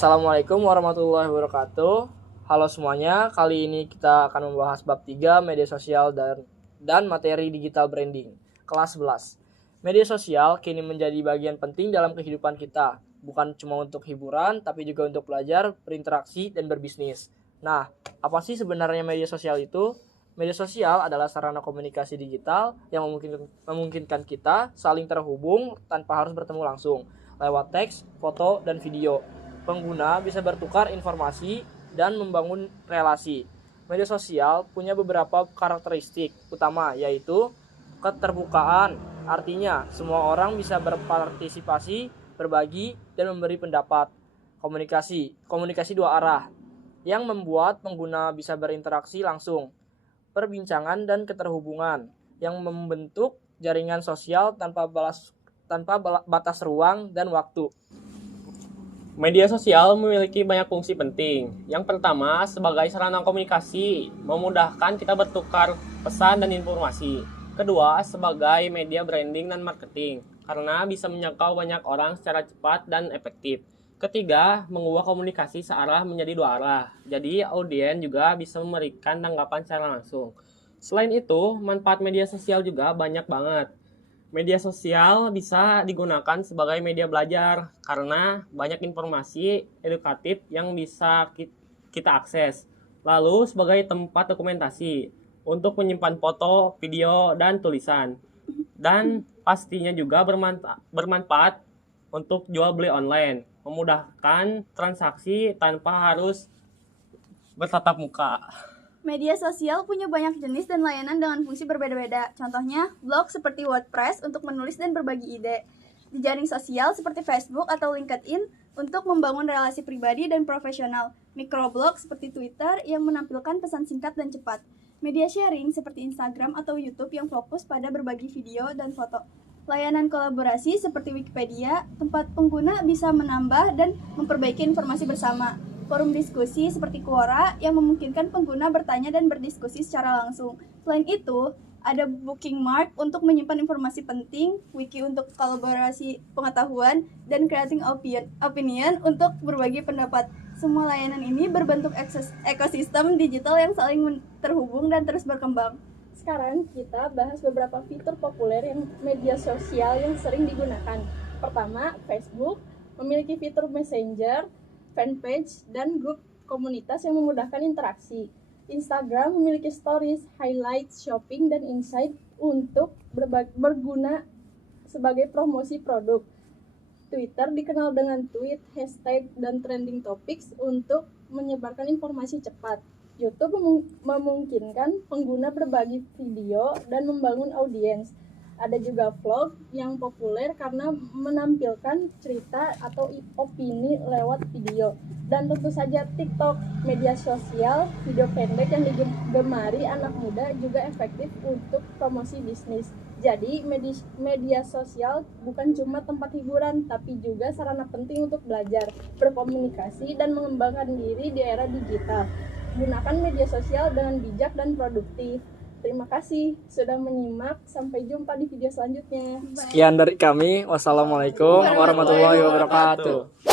Assalamualaikum warahmatullahi wabarakatuh. Halo semuanya, kali ini kita akan membahas bab 3 media sosial dan materi digital branding, kelas 11. Media sosial kini menjadi bagian penting dalam kehidupan kita, bukan cuma untuk hiburan, tapi juga untuk belajar, berinteraksi, dan berbisnis. Nah, apa sih sebenarnya media sosial itu? Media sosial adalah sarana komunikasi digital yang memungkinkan kita saling terhubung tanpa harus bertemu langsung, lewat teks, foto, dan video. Pengguna bisa bertukar informasi dan membangun relasi. Media sosial punya beberapa karakteristik utama, yaitu keterbukaan. Artinya, semua orang bisa berpartisipasi, berbagi, dan memberi pendapat. Komunikasi dua arah, yang membuat pengguna bisa berinteraksi langsung. Perbincangan dan keterhubungan, yang membentuk jaringan sosial tanpa batas ruang dan waktu. Media sosial memiliki banyak fungsi penting. Yang pertama, sebagai sarana komunikasi, memudahkan kita bertukar pesan dan informasi. Kedua, sebagai media branding dan marketing, karena bisa menjangkau banyak orang secara cepat dan efektif. Ketiga, mengubah komunikasi searah menjadi dua arah. Jadi, audiens juga bisa memberikan tanggapan secara langsung. Selain itu, manfaat media sosial juga banyak banget. Media sosial bisa digunakan sebagai media belajar karena banyak informasi edukatif yang bisa kita akses. Lalu sebagai tempat dokumentasi untuk menyimpan foto, video, dan tulisan. Dan pastinya juga bermanfaat untuk jual beli online, memudahkan transaksi tanpa harus bertatap muka. Media sosial punya banyak jenis dan layanan dengan fungsi berbeda-beda. Contohnya, blog seperti WordPress untuk menulis dan berbagi ide. Jejaring sosial seperti Facebook atau LinkedIn untuk membangun relasi pribadi dan profesional. Microblog seperti Twitter yang menampilkan pesan singkat dan cepat. Media sharing seperti Instagram atau YouTube yang fokus pada berbagi video dan foto. Layanan kolaborasi seperti Wikipedia, tempat pengguna bisa menambah dan memperbaiki informasi bersama. Forum diskusi seperti Quora yang memungkinkan pengguna bertanya dan berdiskusi secara langsung. Selain itu, ada Bookmark untuk menyimpan informasi penting, wiki untuk kolaborasi pengetahuan, dan creating opinion untuk berbagi pendapat. Semua layanan ini berbentuk ekosistem digital yang saling terhubung dan terus berkembang. Sekarang kita bahas beberapa fitur populer yang media sosial yang sering digunakan. Pertama, Facebook memiliki fitur Messenger, fanpage, dan grup komunitas yang memudahkan interaksi. Instagram memiliki stories, highlights, shopping, dan insight untuk berguna sebagai promosi produk. Twitter dikenal dengan tweet, hashtag, dan trending topics untuk menyebarkan informasi cepat. YouTube memungkinkan pengguna berbagi video dan membangun audiens. Ada juga vlog yang populer karena menampilkan cerita atau opini lewat video. Dan tentu saja TikTok, media sosial, video pendek yang digemari anak muda juga efektif untuk promosi bisnis. Jadi media sosial bukan cuma tempat hiburan, tapi juga sarana penting untuk belajar, berkomunikasi, dan mengembangkan diri di era digital. Gunakan media sosial dengan bijak dan produktif. Terima kasih sudah menyimak. Sampai jumpa di video selanjutnya. Sekian dari kami. Wassalamualaikum warahmatullahi wabarakatuh.